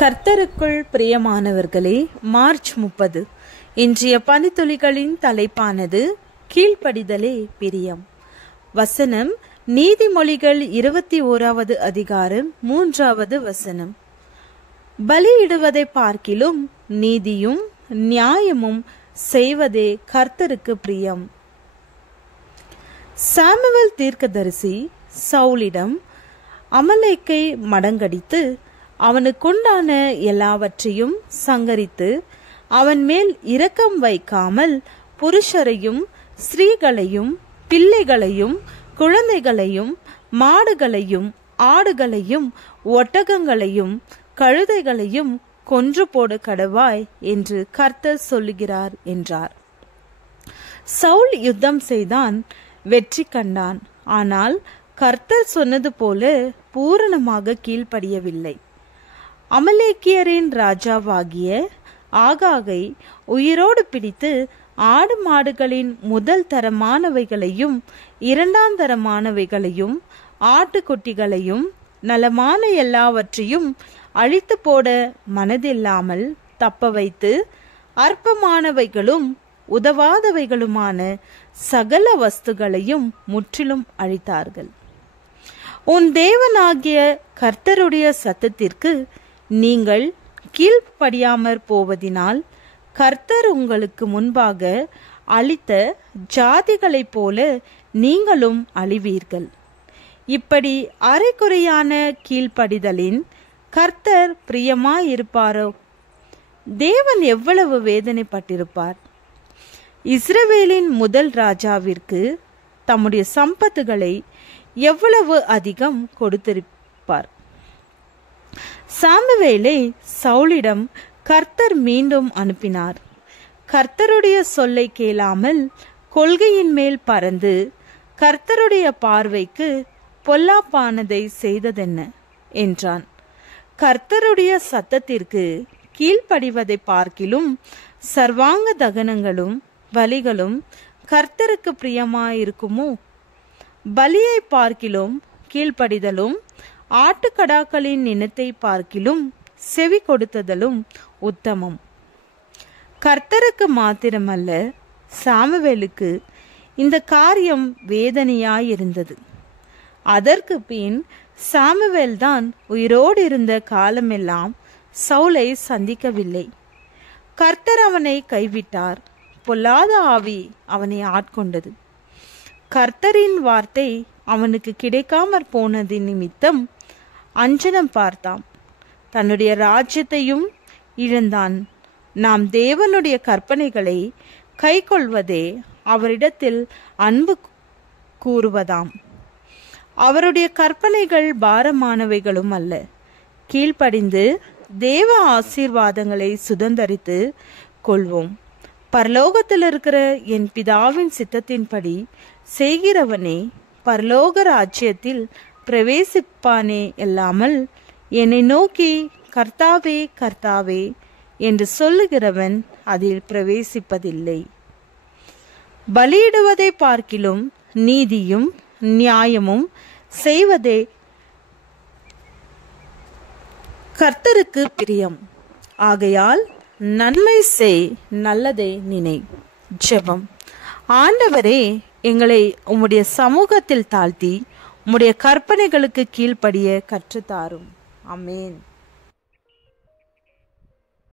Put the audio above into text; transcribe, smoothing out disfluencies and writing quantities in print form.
கர்த்தருக்குள் பிரியமானவர்களே, மார்ச் 30 இன்றைய பனித்துளிகளின் தலைப்பானது கீழ்ப்படிதலே பிரியம். வசனம் நீதிமொழிகள் 21வது அதிகாரம் 3வது வசனம். பலியிடுவதை பார்க்கிலும் நீதியும் நியாயமும் செய்வதே கர்த்தருக்கு பிரியம். சாமுவேல் தீர்க்கதரிசி சவுலிடம் அமலேக்கை மடங்கடித்து அவனுக்குண்டான எல்லாவற்றையும் சங்கரித்து அவன் மேல் இரக்கம் வைக்காமல் புருஷரையும் ஸ்திரீகளையும் பிள்ளைகளையும் குழந்தைகளையும் மாடுகளையும் ஆடுகளையும் ஒட்டகங்களையும் கழுதைகளையும் கொன்று போடு கடவாய் என்று கர்த்தர் சொல்லுகிறார் என்றார். சவுல் யுத்தம் செய்தான், வெற்றி கண்டான். ஆனால் கர்த்தர் சொன்னது போல பூரணமாக கீழ்ப்படியவில்லை. அமலேக்கியரின் ராஜாவாகிய ஆகாகை உயிரோடு பிடித்து ஆடு மாடுகளின் முதல் தரமானவைகளையும் இரண்டாம் தரமானவைகளையும் ஆட்டுக்குட்டிகளையும் நலமான எல்லாவற்றையும் அழித்து போட மனதில்லாமல் தப்ப வைத்து அற்பமானவைகளும் உதவாதவைகளுமான சகல வஸ்துகளையும் முற்றிலும் அழித்தார்கள். உன் தேவனாகிய கர்த்தருடைய சத்தத்திற்கு நீங்கள் கீழ்ப்படியாமற் போவதினால் கர்த்தர் உங்களுக்கு முன்பாக அழித்த ஜாதிகளைப் போல நீங்களும் அழிவீர்கள். இப்படி அரைக்குறையான கீழ்ப்படிதலின் கர்த்தர் பிரியமாயிருப்பாரோ? தேவன் எவ்வளவு வேதனைப்பட்டிருப்பார்! இஸ்ரவேலின் முதல் ராஜாவிற்கு தம்முடைய சம்பத்துகளை எவ்வளவு அதிகம் கொடுத்திருப்பார்! சாமுவேலை சவுலிடம் கர்த்தர் மீண்டும் அனுப்பினார். கர்த்தருடைய சொல்லை கேளாமல் கொள்கையின் மேல் பறந்து கர்த்தருடைய பார்வைக்கு பொல்லாப்பானதை செய்ததென்ன என்றான். கர்த்தருடைய சத்தத்திற்கு கீழ்ப்படிவதை பார்க்கிலும் சர்வாங்க தகனங்களும் பலிகளும் கர்த்தருக்கு பிரியமாயிருக்குமோ? பலியை பார்க்கிலும் கீழ்ப்படிதலும் ஆட்டுக்கடாக்களின் இனத்தை பார்க்கிலும் செவி கொடுத்ததலும் உத்தமம். கர்த்தருக்கு மாத்திரமல்ல, சாமுவேலுக்கு இந்த காரியம் வேதனையாயிருந்தது. அதற்கு பின் சாமுவேல் தான் உயிரோடு இருந்த காலமெல்லாம் சவுலை சந்திக்கவில்லை. கர்த்தர் அவனை கைவிட்டார். பொல்லாத ஆவி அவனை ஆட்கொண்டது. கர்த்தரின் வார்த்தை அவனுக்கு கிடைக்காமற் போனது நிமித்தம் அஞ்சனம் பார்த்தான். தன்னுடைய ராஜ்யத்தையும் இழந்தான். நாம் தேவனுடைய கற்பனைகளை கைக்கொள்வதே அவரிடத்தில் அன்பு கூறுவதாம். அவருடைய கற்பனைகள் பாரமானவைகளும் அல்ல. கீழ்ப்படிந்து தேவ ஆசீர்வாதங்களை சுதந்தரித்து கொள்வோம். பரலோகத்தில் இருக்கிற என் பிதாவின் சித்தத்தின்படி செய்கிறவனே பரலோக ராஜ்யத்தில் பிரவேசிப்பானே அல்லாமல் என்னை நோக்கி கர்த்தாவே கர்த்தாவே என்று சொல்லுகிறவன் அதில் பிரவேசிப்பதில்லை. பலியிடுவதை பார்க்கிலும் நீதியும் நியாயமும் செய்வதே கர்த்தருக்கு பிரியம். ஆகையால் நன்மை செய், நல்லதை நினை. ஜெபம். ஆண்டவரே, எங்களை உம்முடைய சமூகத்தில் தாழ்த்தி உம்முடைய கற்பனைகளுக்கு கீழ்ப்படிய கற்றுத்தாரும். ஆமென்.